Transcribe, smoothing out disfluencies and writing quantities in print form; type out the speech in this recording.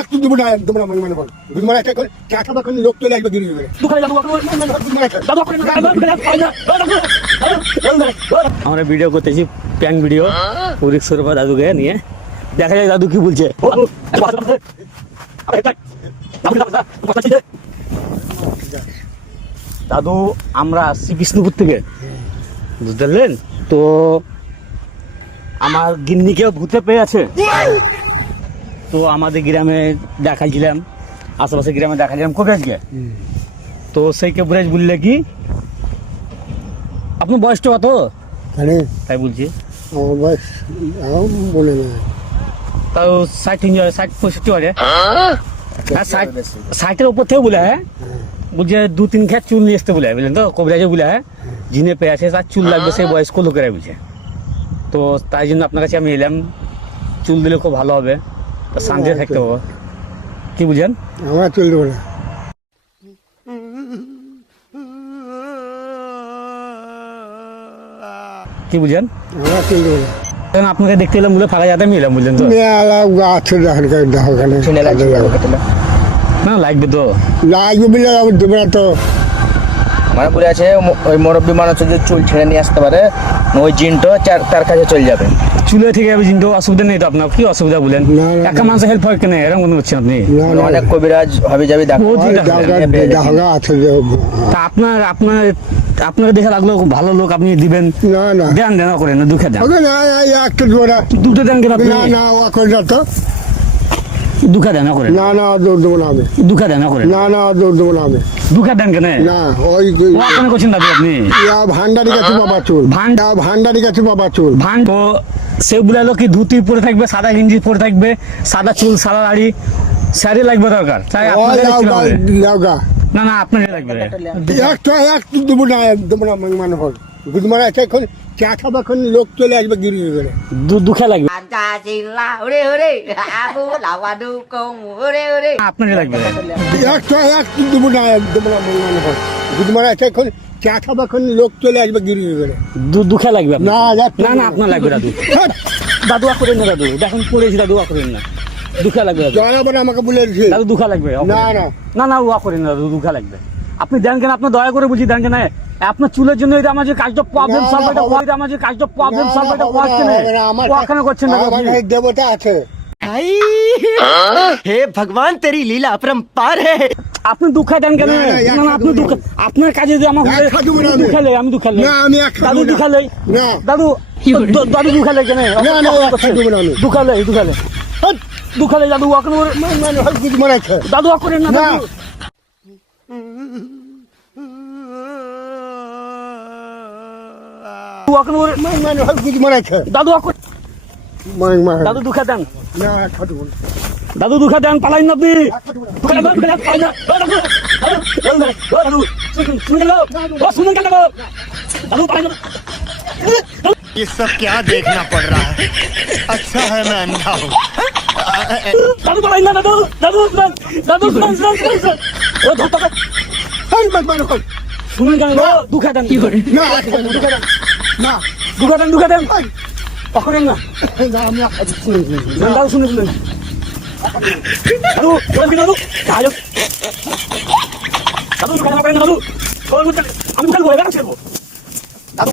একটু দেবো না তোমরা মানে বল তোমার একটা চাটা তখন লোক চলে আসবে গিয়ে দেবে আমরা ভিডিও করতেছি প্যাং ভিডিও রিক্সার উপর দাদুকে নিয়ে দেখা যায় দাদু কি বলছে। দাদু আমরা আসছি বিষ্ণুপুর থেকে, বুঝতে পারলেন তো। আমার গিন্নিকে ভূতে পেয়ে আছে, তো আমাদের গ্রামে দেখাইছিলাম, আশেপাশে গ্রামে দেখাইছিলাম কবিরাজকে। তো সেই কবিরাজ বললে কি আপনার বয়সটা কত তাই বলছি, আমার বয়স বলে না তাও 60-65 হবে, 60-এর উপর থেকে বলে। হ্যাঁ বলছে 2-3 খেত চুল নিয়ে আসতে বলে, বুঝলেন তো। কবিরাজে বলে হ্যাঁ জিনে পেয়ে আছে, তার চুল লাগবে, সেই বয়স্ক লোকেরা বুঝে। তো তাই জন্য আপনার কাছে আমি এলাম, চুল দিলে খুব ভালো হবে, শান্তি থাকতে হবে, কি বুঝেন। আমার চুল দেবো না, কি বুঝেন, আমার চুল দেবো না। আপনাকে দেখতে এলাম বলে ফাঁকা যাতে আমি এলাম, বুঝলেন তো। আছে না লাগবে তো, লাগবে বলে দেবো না তো। মানে বলে আছে ওই মুরব্বী মানুষ যদি চুল ছেড়ে নিয়ে আসতে পারে, ওই জিনটা তার কাছে চলে যাবে। চুলে ঠিক আছে, কিন্তু অসুবিধা নেই তো আপনার, কি অসুবিধা বলেন। না, না, একটা মানুষের হেল্প হয় কেন, এরকম মনে হচ্ছে আপনি। অনেক কবিরাজ হবে যাবি আছে তা আপনার আপনার আপনাকে দেখে লাগলো ভালো লোক, আপনি দিবেন। না না দেন দেন করেন না, দুঃখে দেন, একটা দেবো না, দুটো দেন কেন আপনি, না না ও করে না তো, দুঃখে দেন করেন, না না দৌড় দেবো না আমি, দুঃখে দেন করেন, না না দৌড় দেবো না আমি, দুঃখে দেন কেন, না ওই ওখানে করছেন দাদু আপনি। ভান্ডারি গাছে বাবা চুল, ভান্ডারি গাছে বাবা চুল। ভান তো সে বুলালো কি ধুতি পরে থাকবে, সাদা গেঞ্জি পরে থাকবে, সাদা চুল, সাদা দাড়ি, শাড়ি লাগবে দরকার, তাই আপনাদের কি হবে? না না আপনার লাগবে, একটু দেবো না, দেবো না মানে হল তোমার আছে এখন চা খাবা, এখন লোক চলে আসবে গিরি দেবে, দুঃখে লাগবে, আপনার লাগবে, একটু দেবো না, দেবো না মানে হল তোমার আছে এখন চা খাবা, এখন লোক চলে আসবে গিরি দেবে, দুঃখে লাগবে না না না আপনার লাগবে দাদু, দাদু করেন না দাদু, দেখুন পড়েছি দাদু করেন না, দুঃখা লাগবে জয়াবার আমাকে বলে দিছে দাদু, দুঃখা লাগবে না না না না ওয়া করেন না দাদু, দুঃখা লাগবে। আপনি দেন কেন, আপনার দয়া করে বুঝি দেন কেন, আপনার চুলের জন্য এটা আমার যে কাজটা প্রবলেম সলভ, এটা আমার যে কাজটা প্রবলেম সলভ, এটা করছেন ওখানে করছেন না দেবতা আছে। हे भगवान तेरी लीला अपरंपार है। আপনি দুঃখা দেন কেন, না না আপনি দুঃখ, আপনার কাজে যে আমার দুঃখালে আমি দুঃখালে দাদু দুঃখালে দাদু দাদু দুঃখালে কেন, দুঃখালে দুঃখালে দুঃখালে দাদু ওখানে দাদু করেন না দাদু, দাদু দাদু দুঃখা দেন, দাদু দুঃখা দেন, পালাইন না আপনি, ये सब क्या देखना पड़ रहा है, अच्छा है मैं अंधा हूँ। দাদু পালাইন না, দাদু দাদু দাদু শুনুন কেন, দুঃখা দেন, দুঃখা দেন, দুঃখা দেন করেন না দাদু, শুনে শুনেন দাদু, দাদু দাদু দাদু দাদু আমি খেলবো, এবার খেলবো।